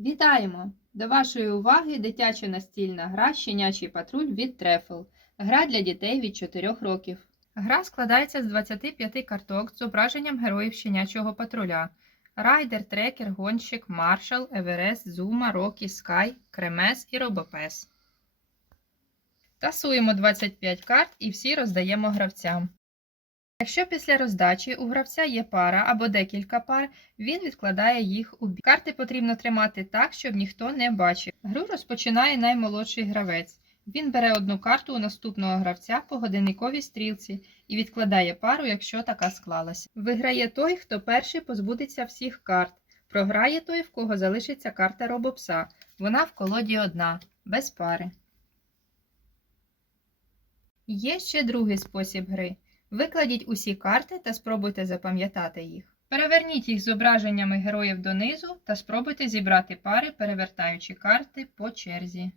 Вітаємо! До вашої уваги дитяча настільна гра Щенячий патруль від Трефл. Гра для дітей від 4 років. Гра складається з 25 карток з зображенням героїв щенячого патруля. Райдер, трекер, гонщик, маршал, Еверест, Зума, Рокі, Скай, Кремес і Робопес. Тасуємо 25 карт і всі роздаємо гравцям. Якщо після роздачі у гравця є пара або декілька пар, він відкладає їх у бік. Карти потрібно тримати так, щоб ніхто не бачив. Гру розпочинає наймолодший гравець. Він бере одну карту у наступного гравця по годинниковій стрілці і відкладає пару, якщо така склалася. Виграє той, хто перший позбудеться всіх карт. Програє той, в кого залишиться карта робопса. Вона в колоді одна, без пари. Є ще другий спосіб гри. Викладіть усі карти та спробуйте запам'ятати їх. Переверніть їх зображеннями героїв донизу та спробуйте зібрати пари, перевертаючи карти по черзі.